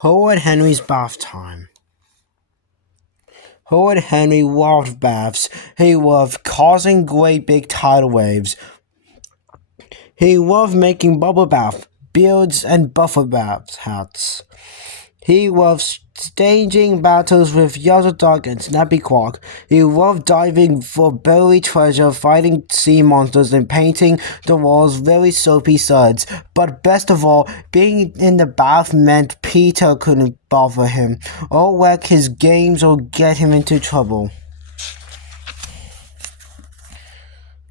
Horrid Henry's bath time. Horrid Henry loved baths. He loved causing great big tidal waves. He loved making bubble bath, beards, and buffer bath hats. He loved staging battles with Yellow Dog and Snappy Quark. He loved diving for buried treasure, fighting sea monsters, and painting the walls very soapy suds. But best of all, being in the bath meant Peter couldn't bother him, or wreck his games or get him into trouble.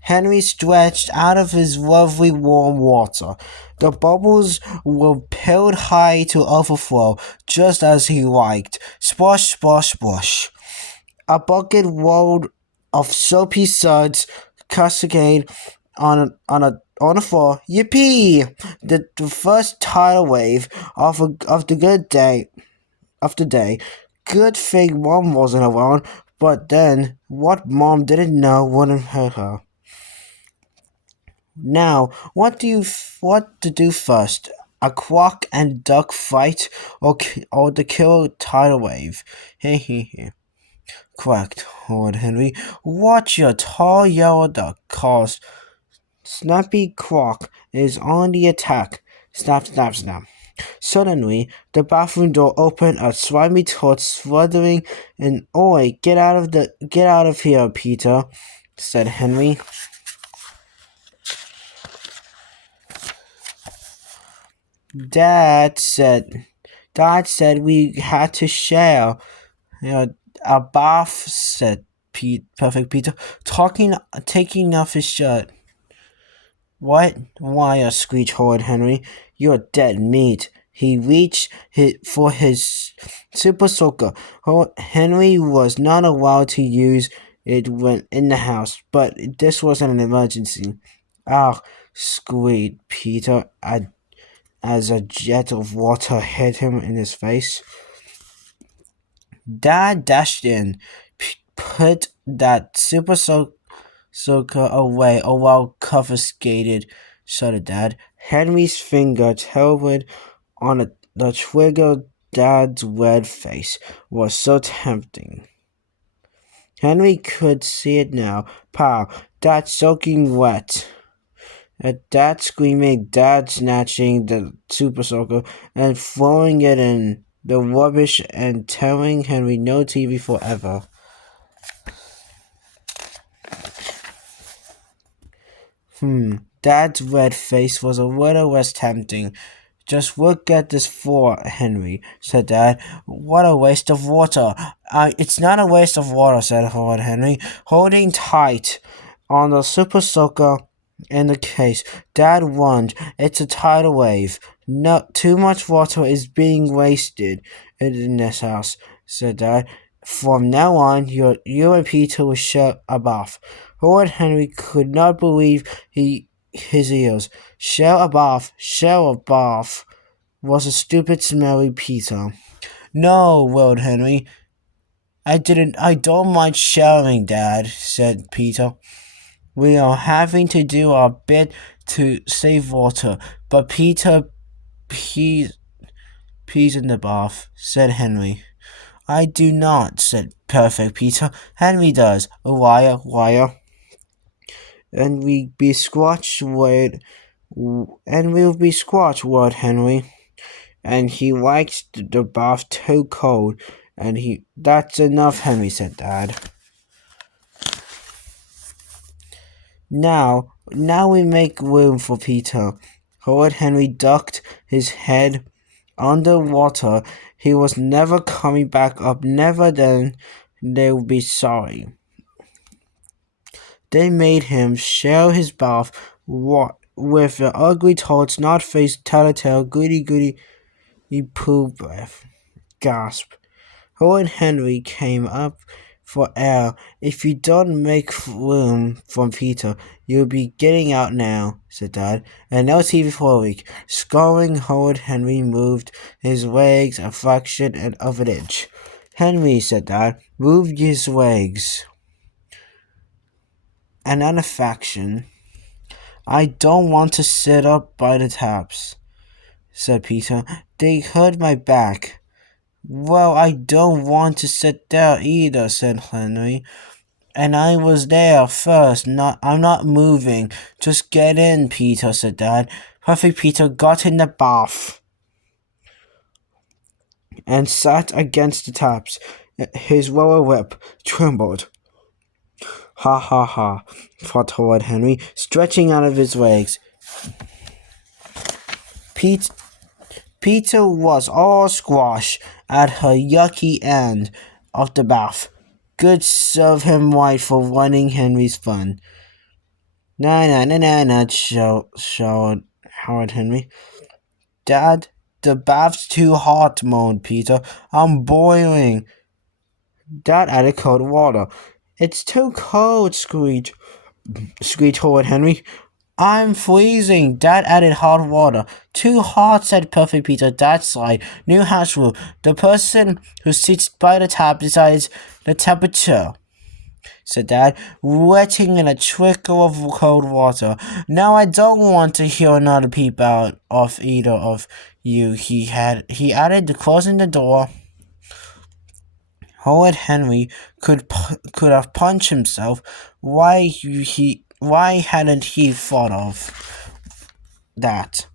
Henry stretched out of his lovely warm water. The bubbles were filled high to overflow, just as he liked. Splash, splash, splash. A bucket rolled of soapy suds cascade on the floor. Yippee! The first tidal wave of the day. Good thing Mom wasn't around, but then what Mom didn't know wouldn't hurt her. Now, what to do first? A quack and duck fight, or the killer tidal wave? Hey, hey, hey! Quacked Lord Henry. Watch your tall yellow duck, cause Snappy Quack is on the attack. Snap, snap, snap. Suddenly, the bathroom door opened, a slimy toad fluttering, and "Oi, get out of here, Peter," said Henry. Dad said we had to share a bath, said Perfect Peter, taking off his shirt. What? Why? Screeched Horrid Henry. You're dead meat. He reached for his super soaker. Henry was not allowed to use it when in the house, but this wasn't an emergency. Ah, squeaked Peter as a jet of water hit him in his face. Dad dashed in, put that super soaker away, while confiscated, shouted Dad. Henry's finger tilted on the trigger. Dad's red face was so tempting. Henry could see it now. Pow! Dad's soaking wet. At Dad screaming, Dad snatching the super soaker and throwing it in the rubbish and telling Henry no TV forever. Dad's red face was a little less tempting. Just look at this floor, Henry, said Dad. What a waste of water. It's not a waste of water, said Lord Henry, holding tight on the super soaker in the case. Dad lunged. It's a tidal wave. No, too much water is being wasted in this house, said Dad. From now on, you and Peter will share a bath. Lord Henry could not believe his ears. Share a bath was a stupid, smelly Peter. No, Lord Henry. I don't mind sharing, Dad, said Peter. We are having to do our bit to save water, but Peter pees in the bath, said Henry. I do not, said Perfect Peter. Henry does. A liar, liar. And we'll be squatched, Lord Henry. And he likes the bath too cold. That's enough, Henry, said Dad. Now we make room for Peter. Lord Henry ducked his head under water. He was never coming back up. Never. Then they would be sorry. They made him share his bath with the ugly toad, snot-faced, tattletale, goody poo breath. Gasp. Lord Henry came up for air. If you don't make room for Peter, you'll be getting out now, said Dad. And no TV for a week. Scoring, Lord Henry moved his legs a fraction of an inch. Henry, said Dad, move his legs. Another faction. I don't want to sit up by the taps, said Peter. They hurt my back. Well, I don't want to sit there either, said Henry. And I was there first. I'm not moving. Just get in, Peter, said Dad. Perfect Peter got in the bath and sat against the taps. His lower lip trembled. Ha ha ha, thought Horrid Henry, stretching out of his legs. Peter was all squash at her yucky end of the bath. Good serve him right for running Henry's fun. Nah, shouted Horrid Henry. Dad, the bath's too hot, moaned Peter. I'm boiling. Dad added cold water. It's too cold, screeched Horrid Henry. I'm freezing. Dad added hot water. Too hot, said Perfect Peter. Dad sighed. New house rule. The person who sits by the tap decides the temperature, said Dad, wetting in a trickle of cold water. Now I don't want to hear another peep out of either of you, he added, closing the door. Horrid Henry could have punched himself. Why hadn't he thought of that?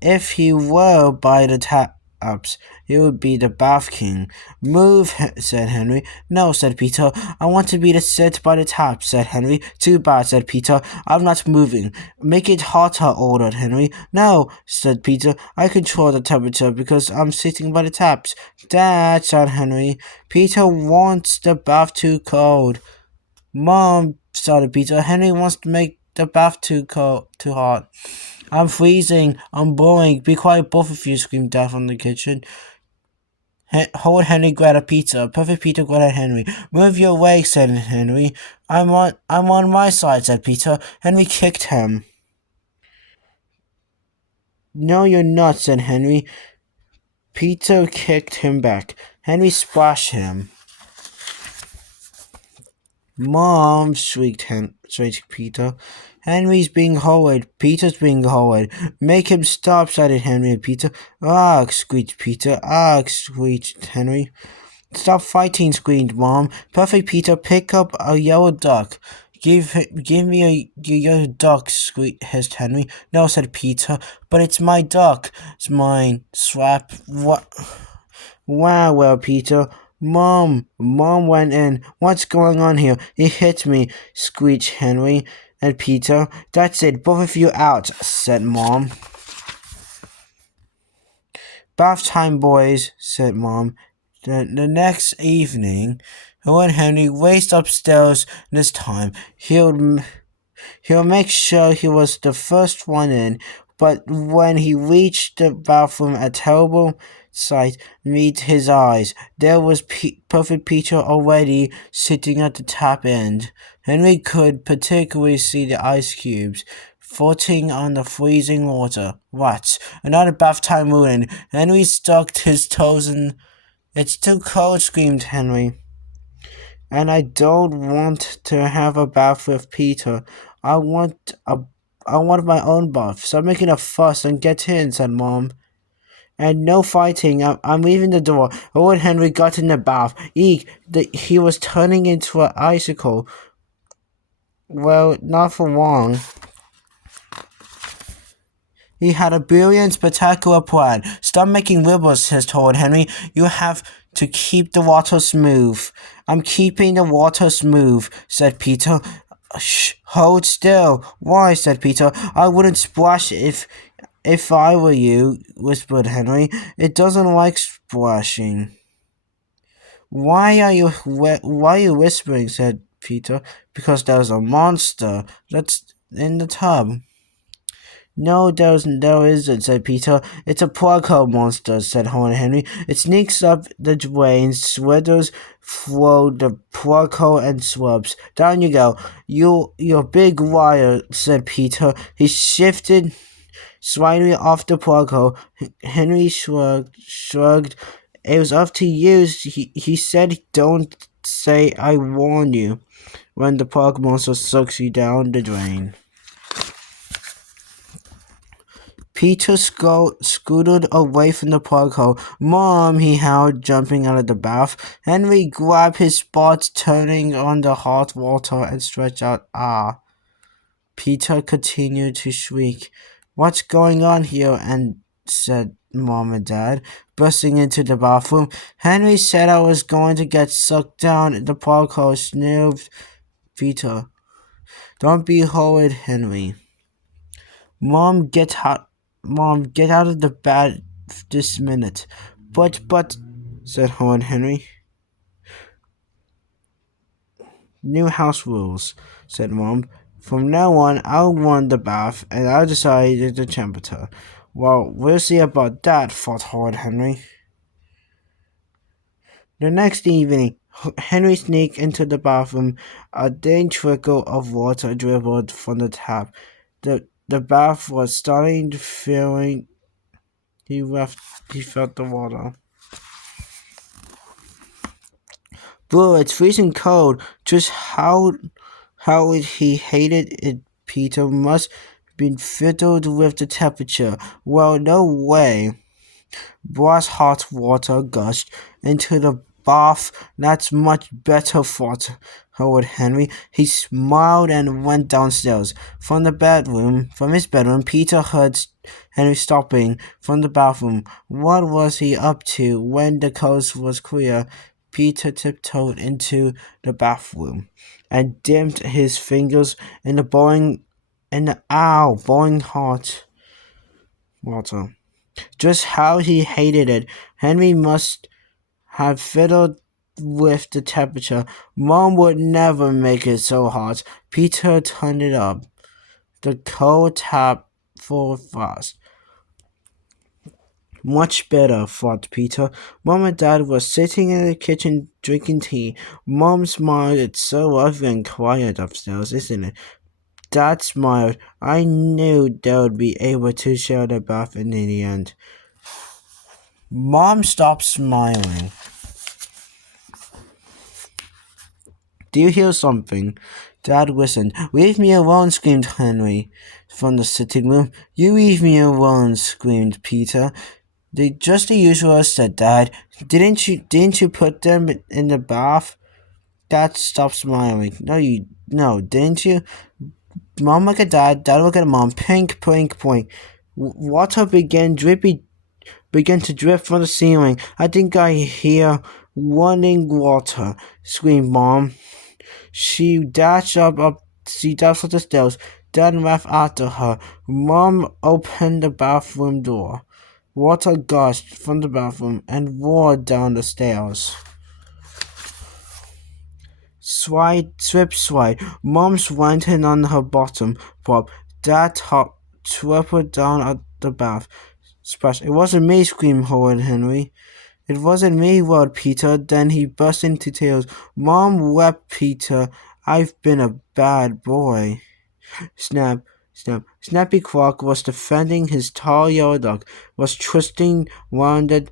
If he were by the taps, he would be the bath king. Move, said Henry. No, said Peter. I want to be the sit by the taps, said Henry. Too bad, said Peter. I'm not moving. Make it hotter, ordered Henry. No, said Peter. I control the temperature because I'm sitting by the taps. Dad, said Henry. Peter wants the bath too cold. Mom, started Peter. Henry wants to make the bath too hot. I'm freezing. I'm boiling. Be quiet, both of you, screamed Dad from the kitchen. Horrid Henry grabbed a pizza. Perfect Peter grabbed at Henry. Move your way, said Henry. I'm on my side, said Peter. Henry kicked him. No, you're not, said Henry. Peter kicked him back. Henry splashed him. Mom, shrieked Peter. Henry's being horrid. Peter's being horrid. Make him stop, shouted Henry at Peter. Ah, screeched Peter. Ah, screeched Henry. Stop fighting, screamed Mom. Perfect Peter, pick up a yellow duck. Give me your yellow duck, hissed Henry. No, said Peter, but it's my duck. It's mine. Slap. What? Wow, well, Peter. Mom went in. What's going on here? He hit me, screeched Henry and Peter. That's it, both of you out, said Mom. Bath time, boys, said Mom. The next evening, when Henry raced upstairs this time, he'll make sure he was the first one in, but when he reached the bathroom, a terrible sight met his eyes. There was Perfect Peter already sitting at the tap end. Henry could particularly see the ice cubes floating on the freezing water. What? Another bath time ruined. Henry stuck his toes in. It's too cold, screamed Henry. And I don't want to have a bath with Peter. I want my own bath. Stop making a fuss and get in, said Mom. And no fighting. I'm leaving the door. Old Henry got in the bath. Eek! He was turning into an icicle. Well, not for long. He had a brilliant, spectacular plan. Stop making ripples, told Henry. You have to keep the water smooth. I'm keeping the water smooth, said Peter. Shh, hold still. Why, said Peter. I wouldn't splash if I were you, whispered Henry. It doesn't like splashing. Why are you whispering, said Peter. Because there's a monster that's in the tub. No, there isn't, said Peter. It's a Porco monster, said Horrid Henry. It sneaks up the drain, slithers through the Porco and swabs. Down you go. You're big liar, said Peter. He shifted slightly off the Porco. Henry shrugged. It was up to you. He said, don't say I warn you when the Porco monster sucks you down the drain. Peter scooted away from the plug hole. Mom, he howled, jumping out of the bath. Henry grabbed his spots, turning on the hot water, and stretched out. Ah. Peter continued to shriek. What's going on here? And said Mom and Dad, bursting into the bathroom. Henry said I was going to get sucked down the plug hole, sniffed Peter. Don't be horrid, Henry. Mom, get out of the bed this minute. But, said horrid Henry. New house rules, said Mom. From now on, I'll run the bath, and I'll decide the temperature. Well, we'll see about that, thought horrid Henry. The next evening, Henry sneaked into the bathroom. A thin trickle of water dribbled from the tap. The bath was starting to fill. He felt the water. Bro, it's freezing cold. Just how he hated it. Peter must have been fiddled with the temperature. Well, no way. Brass hot water gushed into the bath. That's much better, thought Howard Henry. He smiled and went downstairs. From his bedroom, Peter heard Henry stopping from the bathroom. What was he up to? When the coast was clear, Peter tiptoed into the bathroom and dipped his fingers in the boiling hot water. Just how he hated it. Henry must have fiddled with the temperature. Mom would never make it so hot. Peter turned it up. The cold tap full fast. Much better, thought Peter. Mom and Dad were sitting in the kitchen drinking tea. Mom smiled. It's so lovely and quiet upstairs, isn't it? Dad smiled. I knew they would be able to share the bath in the end. Mom stopped smiling. Do you hear something? Dad listened. Leave me alone, screamed Henry from the sitting room. You leave me alone, screamed Peter. Just the usual, said Dad. Didn't you put them in the bath? Dad stopped smiling. No, didn't you? Mom looked at Dad. Dad looked at Mom. Pink, pink, pink. Water began to drip from the ceiling. I think I hear running water, screamed Mom. She dashed up the stairs. Dad laughed after her. Mom opened the bathroom door. Water gushed from the bathroom and roared down the stairs. Slide, slip, slide. Mom's went in on her bottom prop. Dad tripled down at the bath. Splash. It wasn't me, screamed Horrid Henry. It wasn't me, roared Peter. Then he burst into tears. Mom wept, Peter. I've been a bad boy. Snap, snap. Snappy Clock was defending his tall yellow dog, was twisting rounded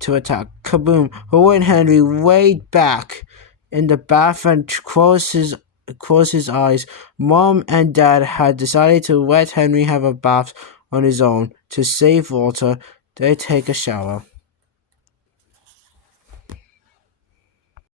to attack. Kaboom! Horrid Henry laid back in the bath and closed his eyes. Mom and Dad had decided to let Henry have a bath on his own. To save water, they take a shower.